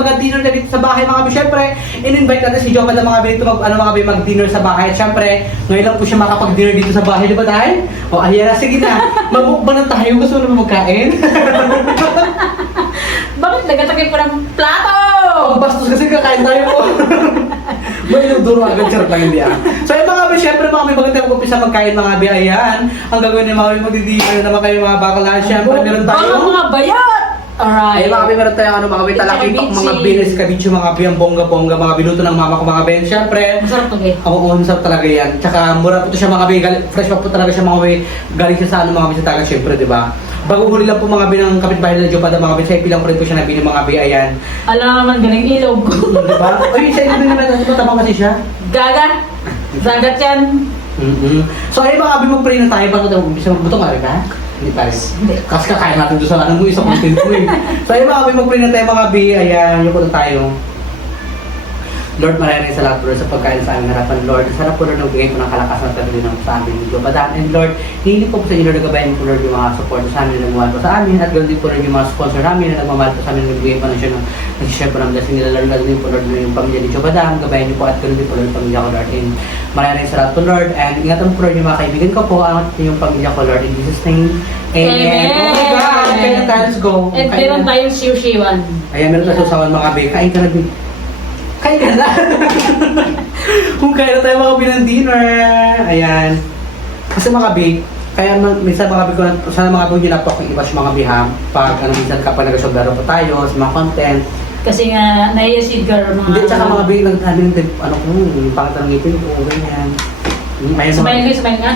mag-dinner na dito sa bahay mga bi. Syempre, in-invite natin si Jopad na mga bi dito mag-dinner sa bahay. At syempre, ngayon lang po siya makapag-dinner dito sa bahay, di ba tayo? O ayan na, sige na. Magmukbang na tayo. Gusto mo naman magkain? Bakit nagtatagay pa ng plato? Oh, bastos kasi kakain tayo po. May duro agad, charot lang hindi So yung mga bi, syempre mga bi, maganda kung umpisa magkain mga bi, ayan. Ang gagawin ng mga bi, magdi-dinner na naman kayo mga bakla. Syempre, meron tayo. Mga bayat! Alright. Ay mga bi, meron tayo mga bi, talakitok, mga bilis, kabitsyo, mga bi, ang bongga-bongga, mga biluto ng mama ko mga bi. Syempre, Masarap to, eh. oo, masarap talaga yan. Tsaka mura po ito siya mga bi, fresh pa po talaga siya mga bi, galing siya sa ano mga bi sa taga, syempre, di ba? Bago huli lang po mga bi ng kapitbahay nila Jopad mga bi, sa ipilang ko rin po siya nabili mga bi, ayan. Alam naman, galing ilog ko. Di ba? Ay, sa ilang din naman, tabang kasi siya. Gaga. Dagat yan. So ayun mga bi, mag-pray na tayo bago daw umpisa magbutong ka, ka? Hindi tayo. Hindi. Kasi kakain natin doon sa ano mo, isa content ko eh. So ayun mga bi, mag-pray na tayo mga bi, ayan, yung po na tayo. Lord, maraming salamat po sa pagkain sa aming harapan, Lord. Sarap po, Lord, nagbigay po ng kalakasan at katuloy sa amin. Jopad. And Lord, hindi po sa inyo, Lord, nagabayan po, Lord, yung mga support sa amin, nagmamahal po sa amin. At ganoon din po, Lord, yung mga sponsor namin na nagmamahal po sa amin, nagbigay po na siya ng nag-share po ng blessing nila, Lord. Ganoon din po, Lord, yung pamilya ni Jopad. Gabayan niyo po at ganoon din po, Lord, pamilya ko, Lord. And maraming salamat po, Lord. And ingatan po, Lord, yung mga kaibigan ko po, ang yung pamilya ko, Lord. In Jesus' name, Amen. Oh my God! Kaya na tayo, let's go. At meron tayong siw-siwan. Ayan, meron tayo sasawan mga bi. Kain ka na, bi. Kain ka na. Kung kain na tayo mga bi ng dinner. Ayan. Kasi mga bi, kaya minsan mga bi ko, sana mga bi yung laptop yung iba mga bi ha. Pag minsan kapag nag-sobrero pa tayo sa mga content. Kasi nga, naiya si Edgar mga... Hindi, tsaka mga bi, nagsabi ng ano ko, yung pangat ng ngipin ko, ganyan. Ayan, Smile nga, smile nga.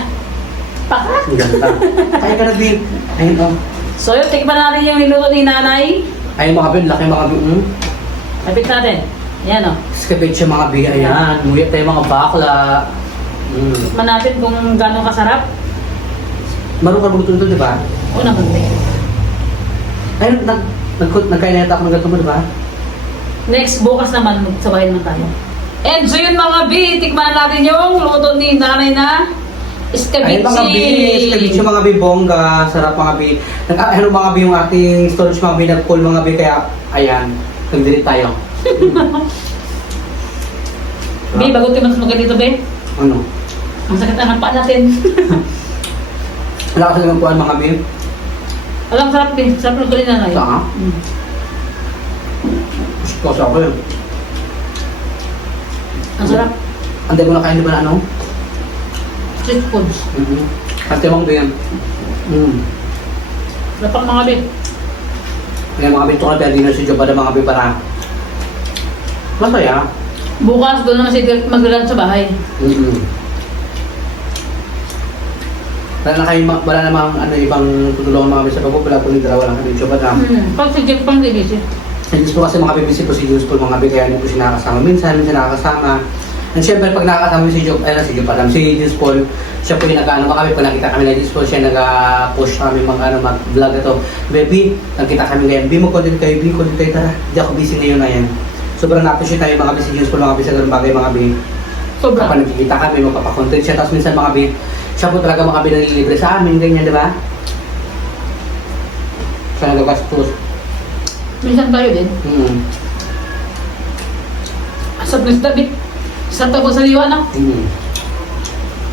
Pakat! Ang ganda. Kain ka na, bi. Ayun, oh. So yun, tikman natin yung niluto ni nanay. Ayun mga bi, laki mga bi. Kapit natin. Yan o. Skabitsa mga bi, ayan. Muya tayo mga bakla. Tikman natin kung gano'ng kasarap. Marunong ka magluto nito, di ba? Una kunti. Ayun, nagkain na ako ng gato mo, di ba? Next, bukas naman, magsabahin naman tayo. And so yun mga bi, tikman natin yung luto ni nanay na Ayun mga bi, skabitsa mga bi, bongga. Sarap mga bi. Ano mga bi yung ating storage mga bi, nag-pull mga bi, kaya ayan, nag-delete tayo. Bi, bago tayo mas maganda dito, Be. Ano? Ang sakit ang paa natin. Wala kasi naman puan mga bi. Alam, sarap, Be. Sarap luto ni nanay. Saan? Kasi ako yun. Ang sarap. Anday mo na kain, di ba na ano? Street foods. Kasi mong din. Sarap ang mga Be. Kaya mga bi, ito na tayo dinner si Jopad mga bi para masaya. Bukas, doon naman si Edgar mag-lunch sa bahay. Wala namang ano, ibang tutulungan mga bi sa pagpo. Wala po ni dalawa lang kami Jopad ha. Pag si Jeff pang dinisip. Hindi po kasi mga BBC po si Useful mga bi, kaya hindi po siya nakakasama. Minsan nakakasama. And syempre pag nakakasama si Job, si Useful, siya po yung nag-ano kami, pag nakita kami na Useful, siya nag-push kami mag-vlog ito. Baby, nagkita kami ngayon, B mo content kayo, tara. Hindi ako busy ngayon na yan. Sobrang na-appreciate tayo mga bi si Useful, mga bi sa ganun bagay mga bi. Sobra. Kapag nagkikita kami, magpapakontent siya. Tapos minsan mga bi, siya po talaga mga bi nalilibre sa amin, ganyan, di ba? Siya nagagastos. Minsan tayo din. Sa place David. Sa tabo sa liwa, no?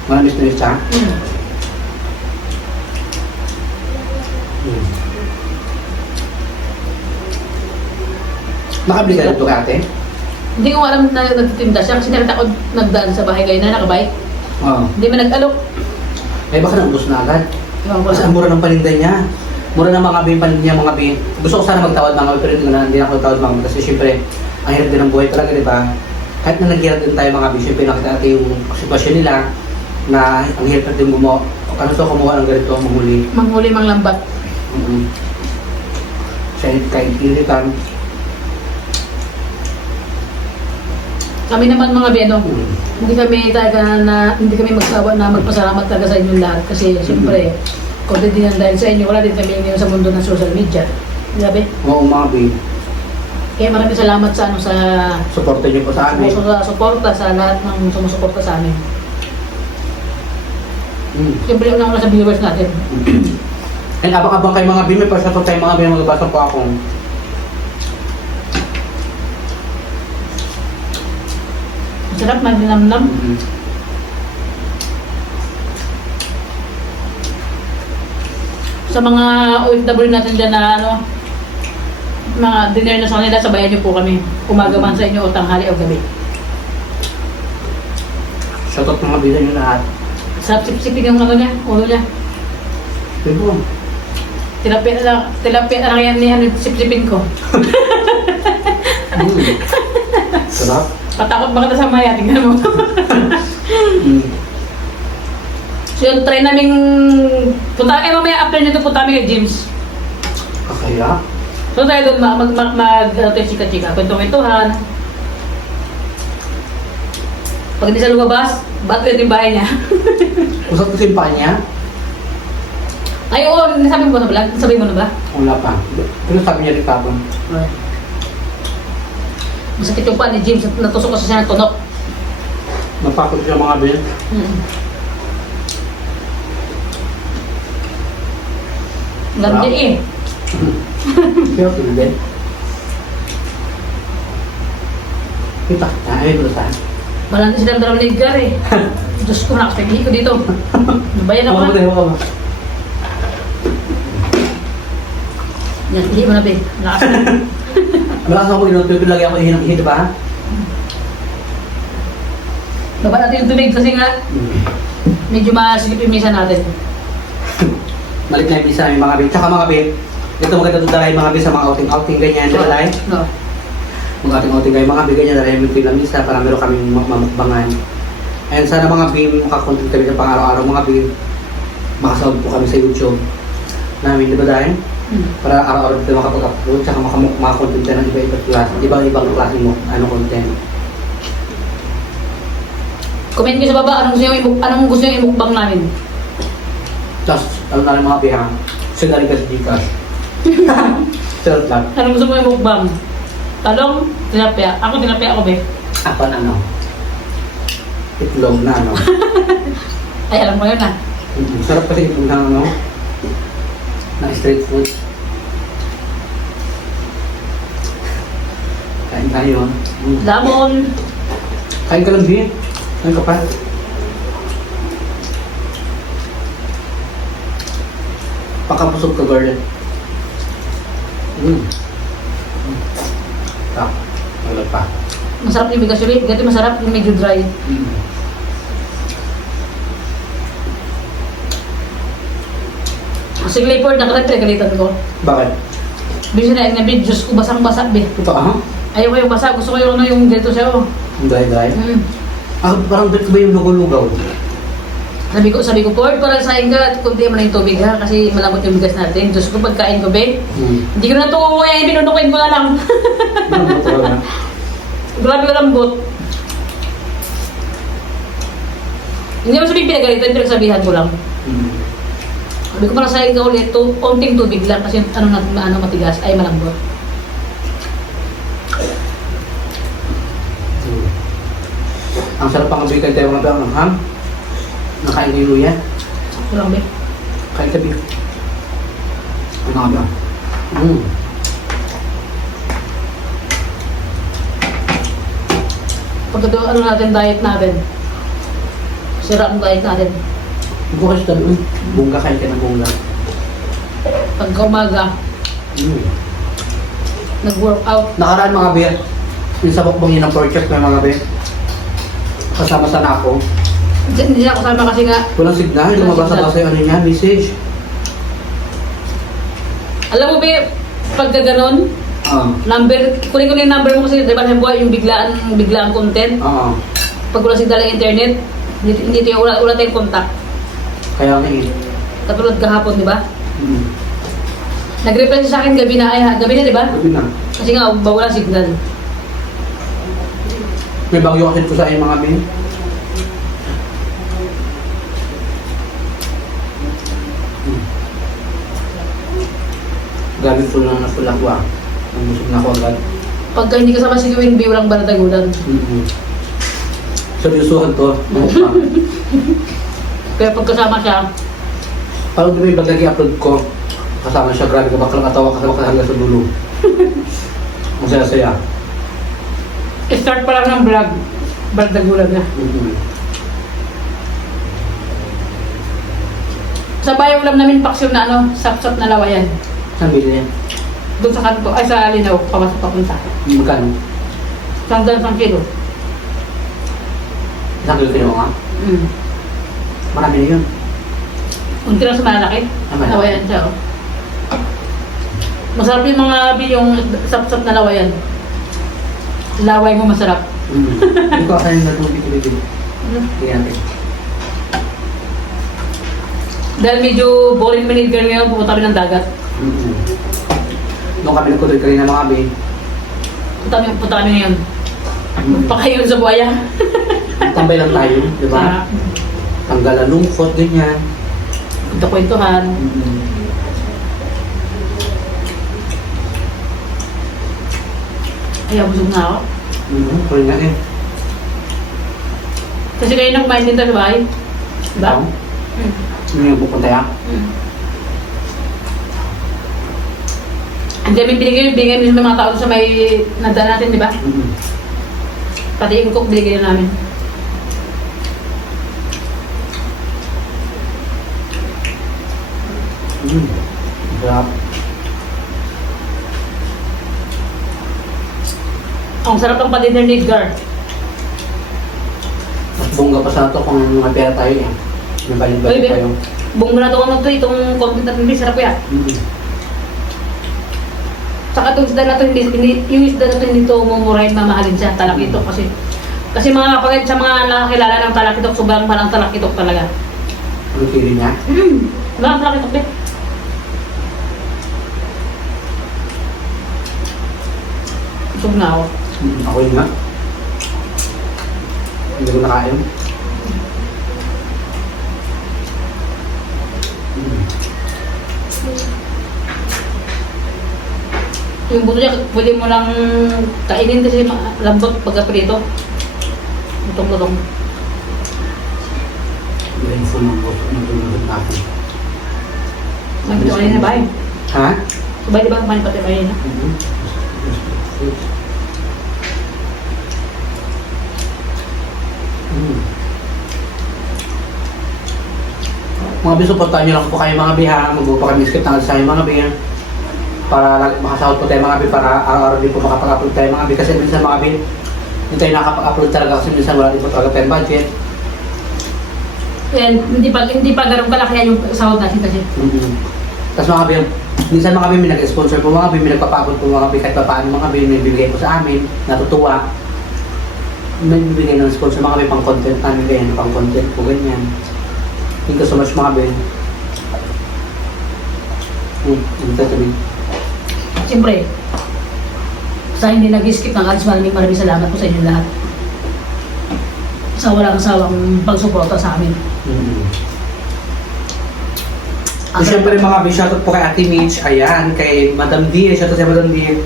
Manamis na siya. Makabili ka dito ka ate? Hindi ko alam na nagtitinda siya kasi nakita ko nagdaan sa bahay kayo na nakabike. Oo. Hindi man nag-alok. Eh baka naubos na agad. Ewan ko Kasi lang. ang mura ng paninda niya. Mura ng mga paninda niya, mga bi. Gusto ko sana magtawad mga bi, pero hindi na ako magtawad mga bi. Kasi syempre, ang hirap din ng buhay talaga, di ba? Kahit na naghirap din tayo mga bi, syempre nakita natin yung sitwasyon nila na ang hirap din gumawa. Ano so kumuha ng ganito, manghuli. Manghuli mang lambat. Siya kahit iritan. Kami naman mga beno, hindi kami talaga hindi kami magsawa na magpasalamat talaga sa inyong lahat kasi siyempre, konti din yan dahil sa inyo, wala din kami ngayon sa mundo ng social media. Grabe. Oo mga bi. Kaya maraming salamat sa sa Suporta niyo po sa amin. suporta sa lahat ng sumusuporta sa amin. Siyempre yung sa viewers natin. And abang-abang kayo mga bi, may pa-shoutout tayo mga bi, magbasa po ako. Sarap, malinamnam. Sa mga OFW natin dyan na ano, mga dinner na sa kanila, sabayan niyo po kami. Umaga man sa inyo o tanghali o gabi. Shoutout mga bisa nyo lahat. Sarap sipsipin yung ano niya, ulo niya. Yun po. Tilapia na lang yan ni ano, sipsipin ko. Sarap. Patakot ba kita sa maya? Tingnan mo. So yun, try naming punta, mamaya after nito punta kami kay James. Kakaya. So tayo doon chika-chika, kwento-kwentuhan. Pag hindi siya lumabas, ba't ulit yung bahay niya? Usap ko yung paa niya. Ay oo, nasabi mo ba sa vlog? Nasabi mo na ba? Wala pa. Pero sabi niya rin kapon. Masakit yung paa ni James, natusok ko sa siya ng tunok. Napakot siya mga bin. Ganda eh. Pero tulad. Kita kita. Ay, berusaha. Malang silang dalawang ligar eh. Diyos ko, nakasagli ko dito. Nabayan ako na. Huwag mo. Yan, hindi mo na be. Nakasagli. Malakas ako inutuloy lagi ako ihinang-ihin, diba? Baba natin yung tubig kasi nga medyo masilip yung misa natin. Malit na yung bisa namin mga bin. Tsaka mga bin, ito maganda ito dalay mga bin sa mga outing-outing ganyan, di ba Lai? No. Mga outing-outing ganyan, mga bin ganyan, dalay yung bilang misa para meron kaming mamukbangan. And sana mga bin, makakontent kami sa pang-araw-araw mga bin, makasahod po kami sa YouTube namin, di ba Lai? Para araw-araw tayo makapag-upload, tsaka makakontent tayo ng iba-ibang klase mo, content. Comment nyo sa baba anong gusto nyo imukbang namin. Tapos, alam na rin mga bin, sila rin kasi Gcash. Charot lang. Anong gusto mo imukbang? Talong, tilapia. Ako tilapia ako be. Ako na itlog na Ay, alam mo yun ah. Sarap kasi itlog na na street food. Kain tayo. Lamon. Kain ka lang din. Kain ka pa. Pakapusog ka, girl. Wala pa. Masarap yung bigas ulit. Ganito masarap yung medyo dry. Kasi Clifford, nakalagpregalitan ko. Bakit? Bisa na yung videos ko, basang-basa be. Ito ah? Ayaw ko yung basa. Gusto ko yung ganito siya oh. Dry. Parang bet ko ba yung lugaw-lugaw? Sabi ko, Ford, parang saing ka, kunti mo na yung tubig ha, kasi malambot yung bigas natin. Diyos ko, pagkain ko, be. Hindi ko na ito kukuya, binunukin ko na lang. Grabe ka lambot. Hindi mo sabihin pinagalitan, pinagsabihan ko lang. Sabi ko, parang saing ka ulit, konting tubig lang, kasi ano matigas, ay malambot. Ang sarap pang bigay tayo mga bang ham. Nakain ni Luya. Sakto lang, be. Kain ka, Big. Ano nga ba? Pagka ano natin, diet natin. Sira ang diet natin. Hindi ko kasi tanong, bunga kain ka ng bunga. Pagka umaga, nag-workout. Nakaraan mga beer, yung sa bukbangin ng pork chop may mga beer. Kasama sana ako. Hindi ako kasama kasi nga, Walang signal, lumabasa-basa yung ano niya, message. alam mo ba, pagka ganon, number, kunin ko na yung number mo kasi diba buhay yung biglaan content. Pag wala signal ng internet, hindi tayo wala tayong contact. Kaya nga eh. Katulad kahapon, di ba? Nag-reply sa akin gabi na, gabi na, di ba? Gabi na. Kasi nga, wala signal. May bagyo kasi ko sa mga bin. Gabi full na full ako ah. Ang busog na ako agad. Pagka hindi kasama si Gawin B, walang baratagulan. Seryosohan to. Kaya pag kasama siya, Parang di ba yung vlog lagi upload ko, kasama siya, grabe ka bakal katawa kasama ka hanggang sa dulo. Ang saya-saya. start pa lang ng vlog. Bardagulan na. Mm-hmm. Sa bayo ulam namin paksyon na ano, sap-sap na lawayan. Saan bili yan? Doon sa kanto, ay sa Linaw, pamasok papunta. Magkano? Isang kilo. Isang kilo kinuha nga? Mm. Marami na yun. Unti lang sa malalaki. Malaki. Lawayan siya, oh. Masarap yung mga yung sap-sap na lawayan. Laway mo masarap. Hindi ko akayin na tubig ko. Tingnan natin. Dahil medyo boring manigger ngayon, pumunta kami ng dagat. Doon kami nagkutoy kanina mga abi. Punta kami ngayon. Pakayon sa buhaya. Tambay lang tayo, di ba? Tanggal ang lungkot, ganyan. Punta kwentuhan. Ay, busog na ako. Tuloy nga eh. Kasi kayo nang kumain din tayo sa bahay. Diba? Ikaw? Ano yung pupunta ya? Ang dami binigay minsan ng mga tao sa may nanda natin, di ba? Pati yung cook binigay na namin. Sarap. Ang sarap ng pa-dinner ni Edgar. Mas bongga pa sa ito kung may pera tayo eh. May balik-balik Uy, tayo. Bung na ito ano to, itong content natin, hindi sarap yan. Saka itong isda na ito, yung isda na ito hindi ito mumurahin, mamahalin siya, talakitok kasi mga kapag sa mga nakakilala ng talakitok, sobrang malang talakitok talaga. Ano feeling niya? Malang talakitok din. Busog na ako. Ako yun nga. Hindi ko nakain. Yung buto niya, pwede mo lang kainin kasi lambot pagka prito. Lutong-lutong. Yung full ng boss. Ano ito yung natin? Magpito kanina ba eh? Ha? Sabay di ba kumain pati kayo na? Mga bi, supportahan nyo lang po kayo mga bi ha. Magbupa kami skip ng sa mga bi ha. Para makasahod po tayo mga bi, para araw-araw din po makapag-upload tayo mga bi. Kasi minsan mga bi, hindi tayo nakapag-upload talaga kasi minsan wala din po talaga tayong budget. And hindi pa ganun kalaki yung sahod natin kasi. Tapos mga bi, minsan mga bi may nag-sponsor po mga bi, may nagpapaabot po mga bi, kahit pa paano mga bi, may bibigay po sa amin, natutuwa. May bibigay ng sponsor mga bi, pang content namin ganyan, pang content po ganyan. Thank you so much mga bi. Ito to be. Siyempre, sa hindi nag-skip ng ads, maraming salamat po sa inyo lahat. Sa walang sawang pagsuporta sa amin. So, syempre mga bi, shoutout po kay Ate Mitch, ayan, kay Madam D, shoutout sa Madam D,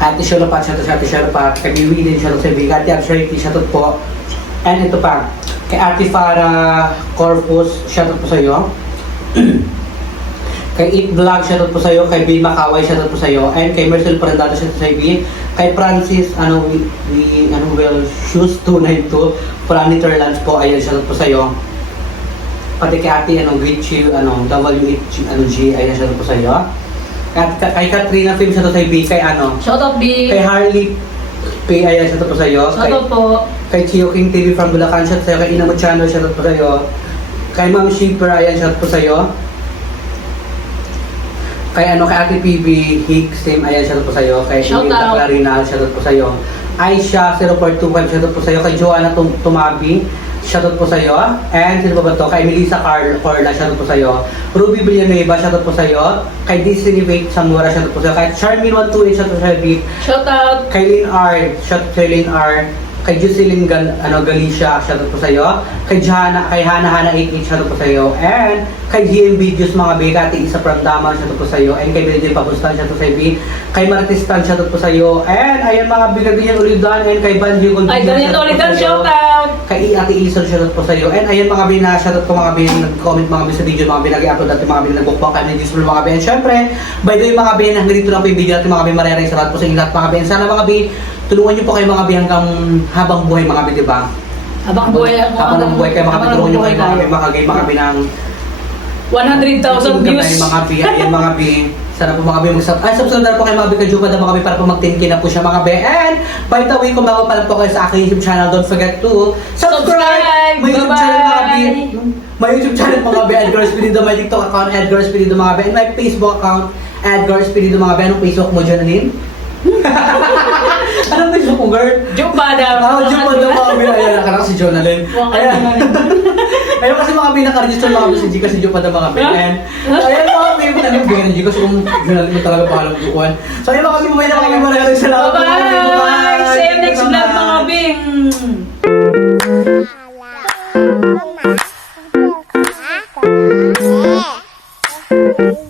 Ate Sholopat, shoutout sa Ate Sholopat, kay Biwi din, shoutout sa Biwi, Ate Absharity, shoutout po, and ito pa, kay Ate Farah Corpus, shoutout po sa iyo, kay Eat Vlog, shoutout po sa iyo, kay B Makaway, shoutout po sa iyo, and kay Marcel Parandado, shoutout sa iyo, kay Francis, Will Shoes 292, from Netherlands po, ayan, shoutout po sa iyo. Pati kay Ate, Gucci, WHG, ayan, shoutout po sa iyo. Kay Katrina Film, shoutout sa iyo, kay Shoutout B! kay Harley P, ayan, shoutout po sa iyo. Shoutout po! Kay Chio King TV from Bulacan, shoutout sa iyo. Kay Inamo Channel, shoutout po sa iyo. Kay Ma'am Shipper, ayan, shoutout po sa iyo. Kay kay Ate PB Higgs Team, ayan, shoutout po sa iyo. Kay Emilita Clarinal, shoutout po sa iyo. Aisha 0425, shoutout po sa iyo. Kay Joanna Tumabi, shoutout po sa iyo. And sino pa ba to? Kay Melissa Corla, shoutout po sa iyo. Ruby Villanueva, shoutout po sa iyo. Kay Disney Wait Samura, shoutout po sa iyo. Kay Charmin 128, shoutout po sa iyo. Shoutout! Kay Lynn R, shoutout kay Lynn R. Kay Jocelyn Galicia, shoutout po sa iyo. Kay Hana 88, shoutout po sa iyo. And kay GM Videos mga bi, Kati Isa from Damar, shoutout po sa iyo. And kay Benji Pabustan, shoutout sa iyo. Kay Martistan, shoutout po sa iyo. And ayan mga bi, Ganyan Ulidan. And kay Banjo Condition, Ay, ganyan ulitan, shoutout! Kay Ate Isol, shoutout po sa iyo. And ayan mga bi, na shoutout ko mga bi, nag-comment mga bi sa video, mga bi, nag-upload natin mga bi, nag-bookbang kami, nag-useful mga bi. And syempre, by the way mga bi, hanggang dito lang po yung video natin mga bi, maraming salamat po sa inyo lahat mga bi. And sana mga bi, tulungan niyo po kayo mga bi hanggang habang buhay mga bi, di ba? Habang buhay Habang buhay kayo mga bi, tulungan niyo kayo mga bi, makagay mga bi ng 100,000 views. Mga bi, ayan mga bi. Sana po mga bi subscribe na po kayo mga bi ka Juba mga bi para po mag-10K na po siya mga bi. And by the way, kung bago pa lang po kayo sa aking YouTube channel, don't forget to subscribe! May YouTube channel mga bi. May YouTube channel mga bi, Edgar Espirido. May TikTok account, Edgar Espirido mga bi. And my Facebook account, Edgar Espirido mga bi. Anong Facebook mo, Jonalyn? Anong Facebook mo, girl? Jumpada. Juba daw mga bi. Ayan, nakarang si Jonalyn. Ayan. Ayun kasi mga bi, naka-register mga bi sa Gcash si Juba daw mga bi. And ayan mga bi, anong bigyan ng Gcash kung Jonalyn mo talaga pahalang bukuan. So ayun mga bi, mamaya na mga bi, maraming salamat. Bye-bye! See you next vlog mga bing! Mama.